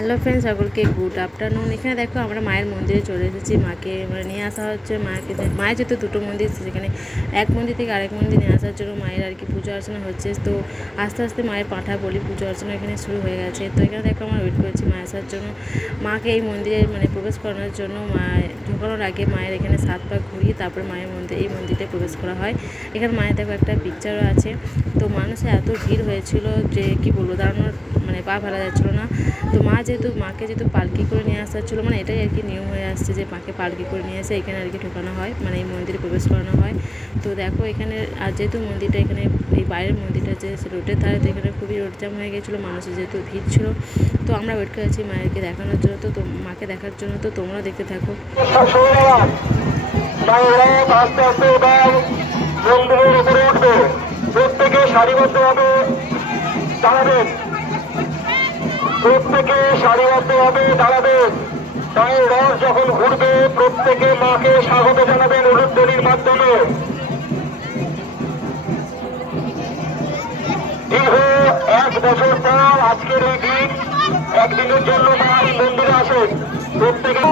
Hello friend সকলকে good afternoon এখানে দেখো আমরা মায়ের মন্দিরে চলে এসেছি। মাকে মানে নিয়ে আসা হচ্ছে। মাকে মায়ের যেহেতু দুটো মন্দির সেখানে এক মন্দির থেকে আরেক মন্দির নিয়ে আসার জন্য মায়ের আর কি পুজো অর্চনা হচ্ছে। তো আস্তে আস্তে মায়ের পাঁঠা বলি পুজো অর্চনা এখানে শুরু হয়ে গেছে। তো এখানে দেখো আমরা ওয়েট করছি মা আসার জন্য। মাকে এই মন্দিরে মানে প্রবেশ করানোর জন্য মা ঢোকানোর আগে মায়ের এখানে সাত পা ঘুরিয়ে তারপরে মায়ের মন্দির এই মন্দিরে প্রবেশ করা হয়। এখানে মায়ের দেখো একটা পিকচারও আছে। তো মানুষের এত ভিড় হয়েছিল যে কি বলব, দাঁড়ানোর মানে পা ফেলা যাচ্ছিল না। তো মা যেহেতু মাকে যেহেতু পালকি করে নিয়ে আসা হচ্ছিল মানে এটাই আর কি নিয়ম হয়ে আসছে যে মাকে পালকি করে নিয়ে এসে এখানে আর কি ঢোকানো হয় মানে এই মন্দিরে প্রবেশ করানো হয়। তো দেখো এখানে, আর যেহেতু মন্দিরটা এখানে, এই বাইরের মন্দিরটা যে রোডের ধারে, তো এখানে খুবই রোড জ্যাম হয়ে গেছিল, মানুষের যেহেতু ভিড় ছিল। তো আমরা ওয়েট করেছি মায়েরকে দেখানোর জন্য, তো মাকে দেখার জন্য, তো তোমরা দেখতে থাকো। প্রত্যেকে সারিবদ্ধভাবে প্রত্যেকে সারিবদ্ধভাবে দাঁড়াবেন তাই রথ যখন ঘুরবে, প্রত্যেকে মাকে স্বাগত জানাবেন উলুধ্বনির মাধ্যমে। দীর্ঘ এক বছর পর আজকের এই দিন, একদিনের জন্য মা মন্দিরে আসেন। প্রত্যেকে